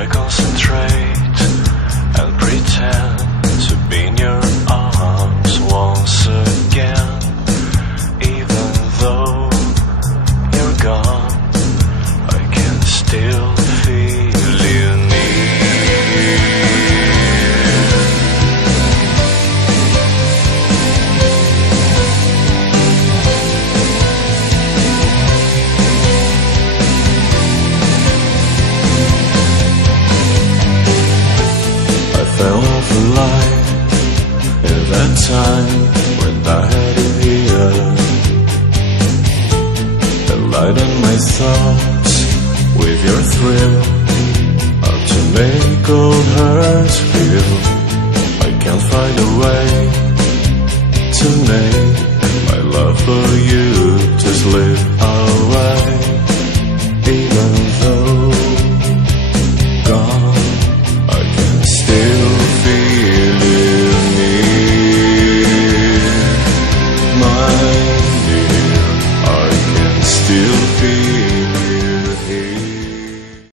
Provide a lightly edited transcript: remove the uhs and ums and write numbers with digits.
I concentrate and pretend to be in your arms once again. Even though you're gone, I can still feel you near. I fell for life in that time when I had you here. Enlighten my thoughts with your thrill, how to make old hurts feel. I can't find a way to make my love for you to slip away. Even though gone, I can still feel you near. My dear, I can still feel